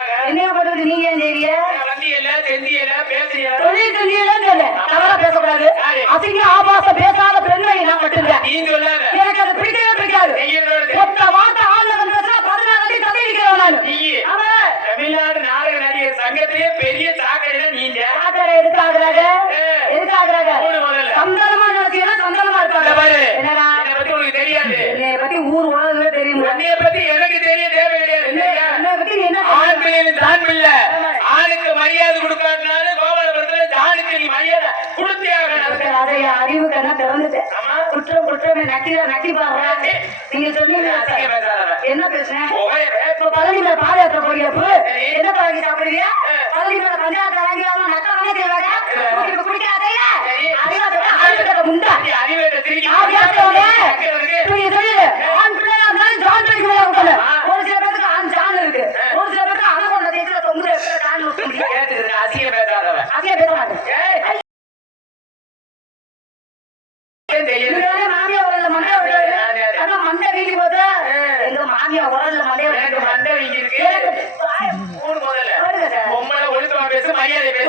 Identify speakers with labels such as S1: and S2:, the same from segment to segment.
S1: என்ன பண்றது? நீங்க ஏன் தொழில் சொல்லு தவறா பேசக்கூடாது? அசிங்க ஆபாச பேசாத பெண்மை நான்
S2: சொல்லாத.
S1: எனக்கு அது பிடிக்கவே பிடிக்காது. ஒத்த வார்த்தை ஆள்ல வந்து பேசினா பதினாறு அடி தள்ளி நிக்கிறவன் நானு.
S2: தமிழ்நாடு நாடக நடிகர் சங்கத்திலே பெரிய சாக்கடைனா நீங்க.
S1: சாக்கடை எதுக்கு ஆகுறாங்க எதுக்கு ஆகுறாங்க அறிவு கண்ணா திறந்துட்டு குற்றம் குற்றம் நக்கில நக்கி பாடுறேன் நீங்க சொன்னீங்க. என்ன பேசுனேன் இப்ப பழனி மேல பாத யாத்திரை என்ன வாங்கி சாப்பிடுறீங்க? பழனி மேல பஞ்சாயத்து வாங்கி அவங்க நக்க வாங்க செய்வாங்க அறிவாத முண்டா? நீங்க ஆண் பிள்ளையா இருந்தாலும் ஜான் மேல இருக்கணும் ஒரு சில பேருக்கு ஆண் ஜான் இருக்கு. ஒரு சில பேருக்கு அனகொண்ட தேய்ச்சில தொங்குற மாமியா உரல்ல மண்டை அதான் மண்டை வீங்கி போது எங்க மாமியா உரல்ல மண்டைய
S2: எனக்கு மண்டை வீங்கி இருக்கு. மூணு முதல்ல. பொம்பளை ஒழுக்கமா பேசு, மரியாதை பேசு.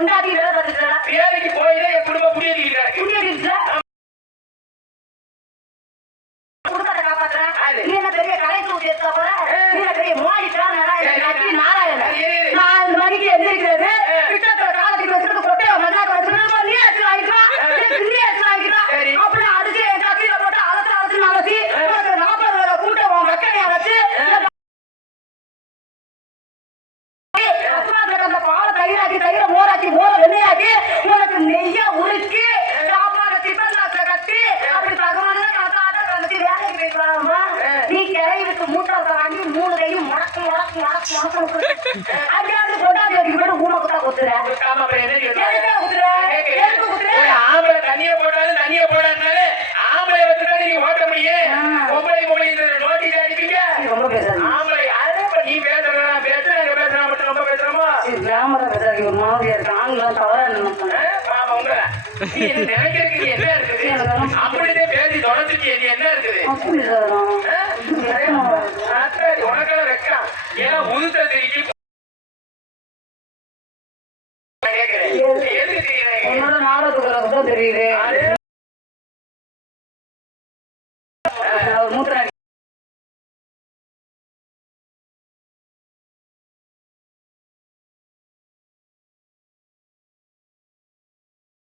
S1: பார்த்துட்டு இருக்கா.
S2: வேலைக்கு போயிதான் என் குடும்பம்.
S1: புண்ணிய வீட்டுல குடும்பத்தை காப்பாத்துறேன்.
S2: அது.
S1: நீ என்ன பெரிய கலை தூக்கி எடுத்தா போற? நீ என்ன பெரிய மோடி மூட்டை விட்டு வாங்கி மூணு கையும் முடக்கு, முடக்கு, முடக்கு, முடக்கு விட்டு. அங்கேயாவது கொண்டாந்து வைக்க போயிட்டு ஊமை குத்தா குத்துற.
S2: கொடுக்காம அப்புறம் என்ன சொல்றது?
S1: எதுக்கு குத்துற? எதுக்கு குத்துற?
S2: ஒரு ஆம்பளை தண்ணிய போட்டாலும் தண்ணிய போடாதுனாலே ஆம்பளை வச்சுதான் நீங்க ஓட்ட முடியும். பொம்பளை பொம்பளை நோட்டீஸ் அடிப்பீங்க
S1: நீ ரொம்ப பேசாத.
S2: ஆம்பளை யாரு நீ பேசுறா பேசுறா நீ பேசுறா மட்டும் ரொம்ப பேசுறோமோ
S1: சரி, கிராமத்துல பேசாதீங்க, ஒரு மாதிரியா இருக்கு. ஆண்கள்லாம் தவறா
S2: உங்களை நினைக்கிறதுக்கு என்ன இருக்குது அப்படிதான் பேசி நீ என்ன இருக்குது உனக்கெல்லாம் வைக்கலாம் ஏன்னா உதுத்த தெரிக்கி